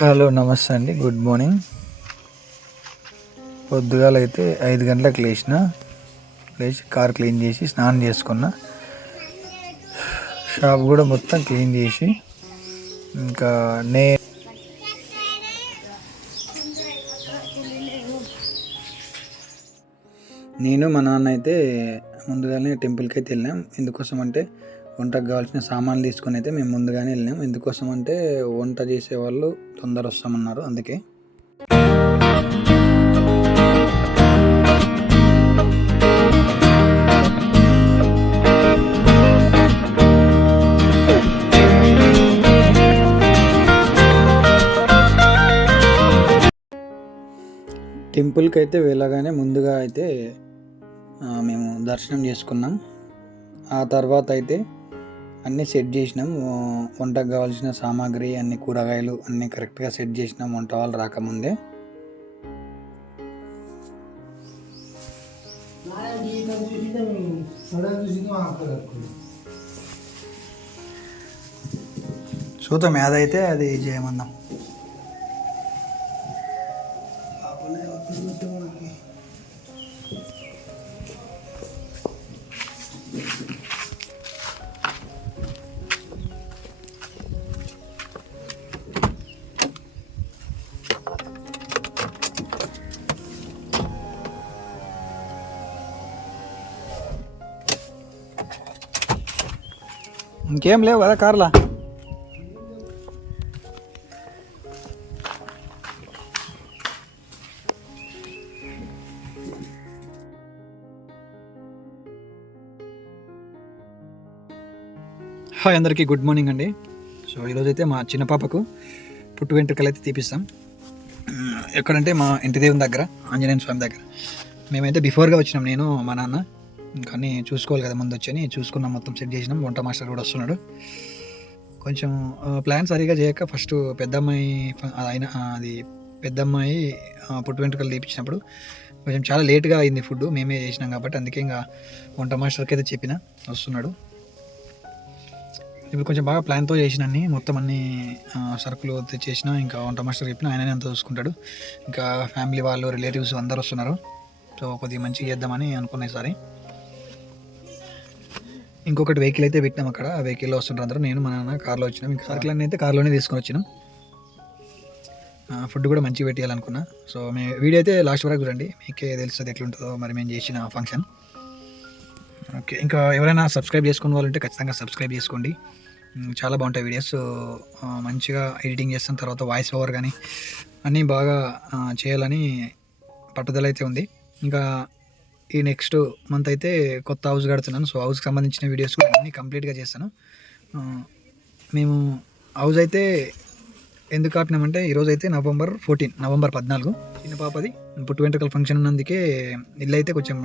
Hello నమస్తే అండి, good morning. పొద్దుగాలైతే 5 గంటలకు లేచి కార్ క్లీన్ చేసి స్నానం చేసుకున్నా. షాప్ కూడా మొత్తం క్లీన్ చేసి ఇంకా నేను మా నాన్న అయితే ముందుగానే టెంపుల్కి అయితే వెళ్ళాం. ఎందుకోసం అంటే వంటకు కావాల్సిన సామాన్లు తీసుకొని అయితే మేము ముందుగానే వెళ్ళాం. ఎందుకోసం అంటే వంట చేసేవాళ్ళు తొందర వస్తామన్నారు, అందుకే. టెంపుల్కి అయితే వెళ్ళగానే ముందుగా అయితే మేము దర్శనం చేసుకున్నాం. ఆ తర్వాత అయితే అన్నీ సెట్ చేసినాం. వంటకు కావాల్సిన సామాగ్రి అన్ని కూరగాయలు అన్నీ కరెక్ట్గా సెట్ చేసినాం వంట వాళ్ళు రాకముందే. చూద్దాం ఏదైతే అది చేయమందాం. ఇంకేం లేవు కదా కార్లా. హాయ్ అందరికీ, గుడ్ మార్నింగ్ అండి. సో ఈరోజైతే మా చిన్న పాపకు పుట్టు వెంట్రుకలు అయితే తీపిస్తాం. ఎక్కడంటే మా ఇంటి దేవుని దగ్గర, ఆంజనేయ స్వామి దగ్గర. మేమైతే బిఫోర్గా వచ్చినాం, నేను మా నాన్న. కానీ చూసుకోవాలి కదా, ముందు వచ్చని చూసుకున్నాం, మొత్తం సెట్ చేసినాం. వంట మాస్టర్ కూడా వస్తున్నాడు. కొంచెం ప్లాన్ సరిగా చేయక ఫస్ట్ పెద్దమ్మాయి పుట్టు వెంట్రుకలు తీపించినప్పుడు కొంచెం చాలా లేట్గా అయింది ఫుడ్. మేమే చేసినాం కాబట్టి అందుకే ఇంకా వంట మాస్టర్కి అయితే చెప్పిన, వస్తున్నాడు. ఇప్పుడు కొంచెం బాగా ప్లాన్తో చేసినాన్ని, మొత్తం అన్ని సరుకులు తెచ్చేసిన. ఇంకా వంట మాస్టర్ చెప్పిన, ఆయననే అంతా చూసుకుంటాడు. ఇంకా ఫ్యామిలీ వాళ్ళు, రిలేటివ్స్ అందరు వస్తున్నారు. సో కొద్దిగా మంచిగా చేద్దామని అనుకునే సారి. ఇంకొకటి వెహికల్ అయితే పెట్టినాం అక్కడ. ఆ వెహికల్లో వస్తుంటారు అందరూ. నేను మా నాన్న కార్లో వచ్చినాం. ఇంకా సరుకులన్నీ అయితే కార్లోనే తీసుకొని వచ్చినాం. ఫుడ్ కూడా మంచిగా పెట్టేయాలనుకున్నా. సో వీడియో అయితే లాస్ట్ వరకు చూడండి, మీకే తెలుస్తుంది ఎట్లుంటుందో మరి మేము చేసిన ఫంక్షన్. ఓకే, ఇంకా ఎవరైనా సబ్స్క్రైబ్ చేసుకునే వాళ్ళు ఉంటే ఖచ్చితంగా సబ్స్క్రైబ్ చేసుకోండి. చాలా బాగుంటాయి వీడియోస్. మంచిగా ఎడిటింగ్ చేస్తాను, తర్వాత వాయిస్ ఓవర్ కానీ అన్నీ బాగా చేయాలని పట్టుదల అయితే ఉంది. ఇంకా ఈ నెక్స్ట్ మంత్ అయితే కొత్త హౌస్ కడుతున్నాను. సో హౌస్కి సంబంధించిన వీడియోస్ కూడా అన్నీ కంప్లీట్గా చేస్తాను. మేము హౌస్ అయితే ఎందుకు ఆపినామంటే, ఈరోజు అయితే నవంబర్ 14 చిన్న పాపది పుట్టు వెంట్రుకల ఫంక్షన్ ఉన్నందుకే ఇల్లు అయితే కొంచెం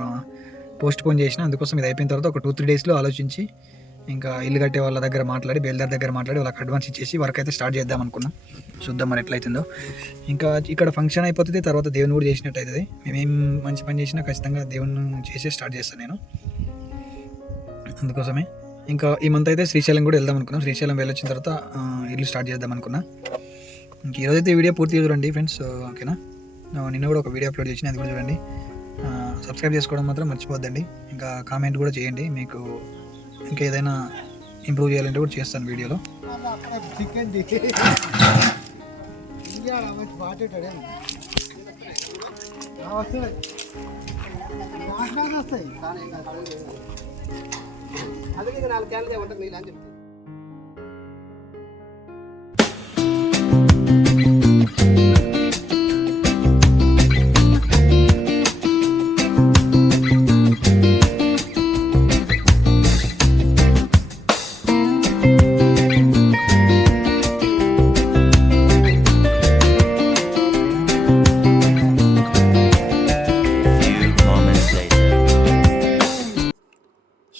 పోస్ట్ పోన్ చేసిన. అందుకోసం ఇది అయిపోయిన తర్వాత ఒక 2-3 డేస్లో ఆలోచించి ఇంకా ఇల్లు కట్టే వాళ్ళ దగ్గర మాట్లాడి, బేల్దార్ దగ్గర మాట్లాడి వాళ్ళకి అడ్వాన్స్ ఇచ్చేసి వర్క్ అయితే స్టార్ట్ చేద్దాం అనుకున్నాం. చూద్దాం మరి ఎట్లయితుందో. ఇంకా ఇక్కడ ఫంక్షన్ అయిపోతుంది, తర్వాత దేవుని కూడా చేసినట్టు అవుతుంది. మేమేం మంచి పని చేసినా ఖచ్చితంగా దేవుని చేసే స్టార్ట్ చేస్తాను నేను. అందుకోసమే ఇంకా ఈ మంత్ అయితే శ్రీశైలం కూడా వెళ్దాం అనుకున్నాం. శ్రీశైలం వెళ్ళొచ్చిన తర్వాత ఇల్లు స్టార్ట్ చేద్దాం అనుకున్నా. ఇంక ఈరోజైతే వీడియో పూర్తిగా చూడండి ఫ్రెండ్స్, ఓకేనా. నిన్న కూడా ఒక వీడియో అప్లోడ్ చేసిన, అది కూడా చూడండి. సబ్స్క్రైబ్ చేసుకోవడం మాత్రం మర్చిపోద్దండి. ఇంకా కామెంట్ కూడా చేయండి, మీకు ఇంకా ఏదైనా ఇంప్రూవ్ చేయాలంటే కూడా చేస్తాను వీడియోలో.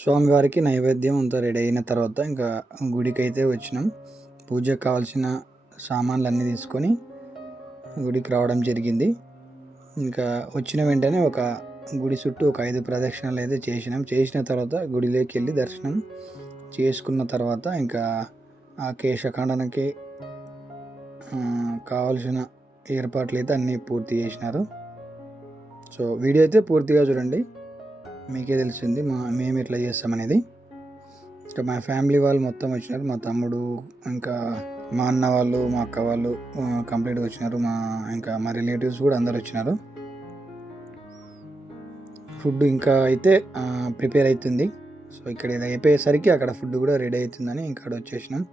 స్వామివారికి నైవేద్యం అంతా రెడీ అయిన తర్వాత ఇంకా గుడికి అయితే వచ్చినాం. పూజకు కావాల్సిన సామాన్లు అన్నీ తీసుకొని గుడికి రావడం జరిగింది. ఇంకా వచ్చిన వెంటనే ఒక గుడి చుట్టూ ఒక 5 ప్రదక్షిణలు అయితే చేసిన తర్వాత గుడిలోకి వెళ్ళి దర్శనం చేసుకున్న తర్వాత ఇంకా ఆ కేశఖండనకి కావాల్సిన ఏర్పాట్లు అయితే అన్నీ పూర్తి చేసినారు. సో వీడియో అయితే పూర్తిగా చూడండి, మీకే తెలిసింది మేము ఎట్లా చేస్తామనేది. ఇంకా మా ఫ్యామిలీ వాళ్ళు మొత్తం వచ్చినారు, మా తమ్ముడు ఇంకా మా అన్న వాళ్ళు మా అక్క వాళ్ళు కంప్లీట్గా వచ్చినారు, ఇంకా మా రిలేటివ్స్ కూడా అందరు వచ్చినారు. ఫుడ్ ఇంకా అయితే ప్రిపేర్ అవుతుంది. సో ఇక్కడ ఇది అయిపోయేసరికి అక్కడ ఫుడ్ కూడా రెడీ అవుతుందని ఇక్కడ వచ్చేసినాం.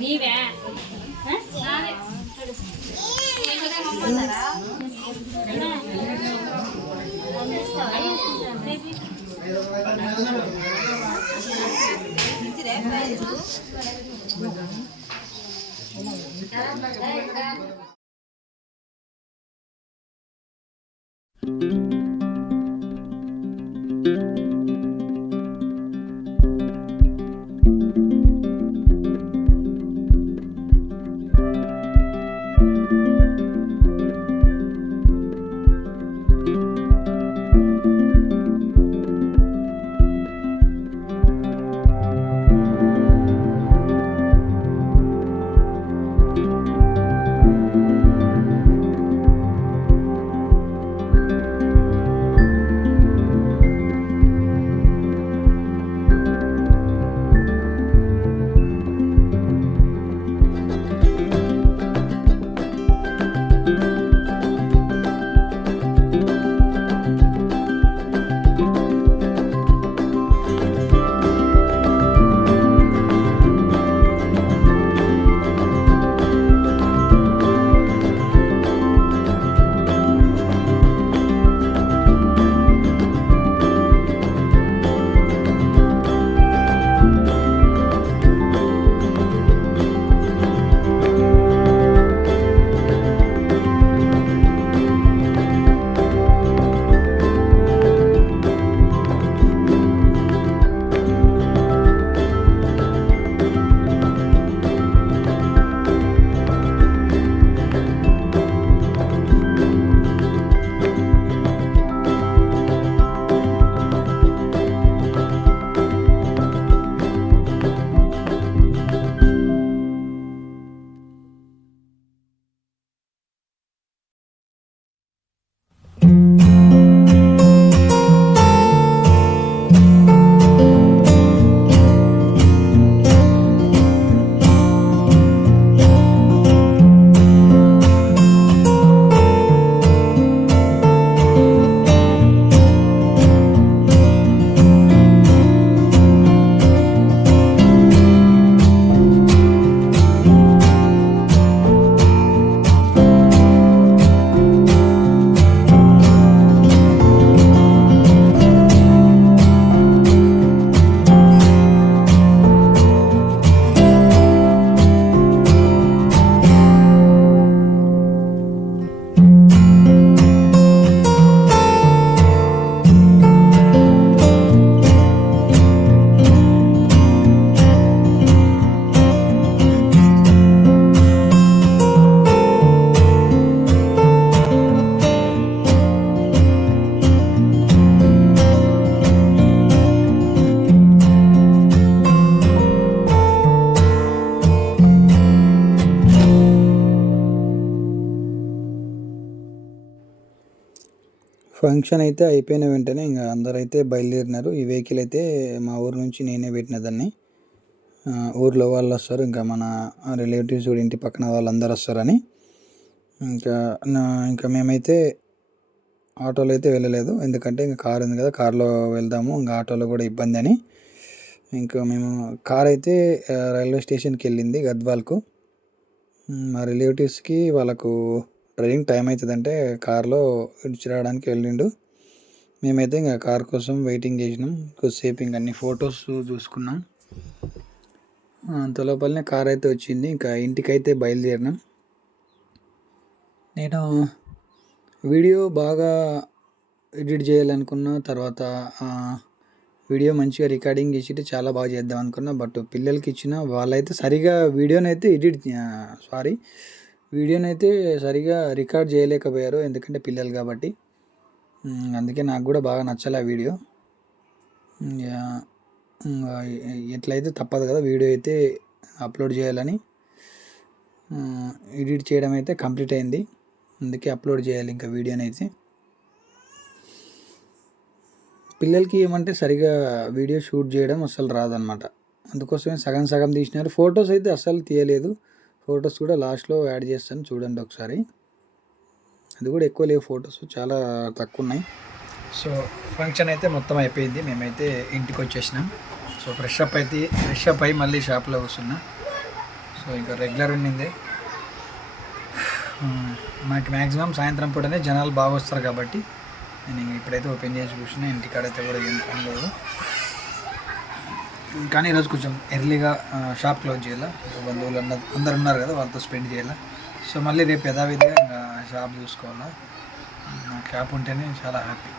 నీవే ఫంక్షన్ అయితే అయిపోయిన వెంటనే ఇంకా అందరైతే బయలుదేరినారు. ఈ వెహికల్ అయితే మా ఊరు నుంచి నేనే పెట్టిన దాన్ని. ఊర్లో వాళ్ళు వస్తారు, ఇంకా మన రిలేటివ్స్ కూడా ఇంటి పక్కన వాళ్ళందరూ వస్తారని. ఇంకా మేమైతే ఆటోలో అయితే వెళ్ళలేదు, ఎందుకంటే ఇంకా కార్ ఉంది కదా, కార్లో వెళ్దాము, ఇంకా ఆటోలో కూడా ఇబ్బంది అని. ఇంకా మేము కార్ అయితే రైల్వే స్టేషన్కి వెళ్ళింది, గద్వాల్కు. మా రిలేటివ్స్కి వాళ్ళకు డ్రైవింగ్ టైం అవుతుందంటే కార్లో ఇడిచి రావడానికి వెళ్ళిండు. మేమైతే ఇంకా కార్ కోసం వెయిటింగ్ చేసినాం కొద్దిసేపు, ఇంక అన్ని ఫొటోస్ చూసుకున్నాం. అంత లోపలనే కార్ అయితే వచ్చింది, ఇంకా ఇంటికైతే బయలుదేరినాం. నేను వీడియో బాగా ఎడిట్ చేయాలనుకున్న తర్వాత వీడియో మంచిగా రికార్డింగ్ చేసి చాలా బాగా చేద్దాం అనుకున్నా. బట్ పిల్లలకి ఇచ్చిన వాళ్ళైతే సరిగా వీడియోనైతే సరిగా రికార్డ్ చేయలేకపోయారు, ఎందుకంటే పిల్లలు కాబట్టి. అందుకే నాకు కూడా బాగా నచ్చలే ఆ వీడియో. ఎట్లయితే తప్పదు కదా, వీడియో అయితే అప్లోడ్ చేయాలని. ఎడిట్ చేయడం అయితే కంప్లీట్ అయింది, అందుకే అప్లోడ్ చేయాలి ఇంకా వీడియోనైతే. పిల్లలకి ఏమంటే సరిగా వీడియో షూట్ చేయడం అస్సలు రాదనమాట, అందుకోసమే సగం సగం తీసినారు. ఫొటోస్ అయితే అస్సలు తీయలేదు, ఫొటోస్ కూడా లాస్ట్లో యాడ్ చేస్తాను చూడండి ఒకసారి. అది కూడా ఎక్కువ లేవు, ఫొటోస్ చాలా తక్కువ ఉన్నాయి. సో ఫంక్షన్ అయితే మొత్తం అయిపోయింది, మేమైతే ఇంటికి వచ్చేసినాం. సో ఫ్రెష్ అప్ అయ్యి మళ్ళీ షాప్లో కూర్చున్నా. సో ఇంకా రెగ్యులర్ ఉండింది. మాకు మ్యాక్సిమం సాయంత్రం పూటనే జనాలు బాగా వస్తారు కాబట్టి నేను ఇప్పుడైతే ఓపెన్ చేసి కూర్చున్నా. ఇంటికాడైతే కూడా ఏం పని లేదు, కానీ ఈరోజు కొంచెం ఎర్లీగా షాప్ క్లోజ్ చేయాలి. బంధువులు అందరు ఉన్నారు కదా, వాళ్ళతో స్పెండ్ చేయాలి. సో మళ్ళీ రేపు యథావిధిగా ఇంకా షాప్ చూసుకోవాలా. నాకు షాప్ ఉంటేనే చాలా హ్యాపీ.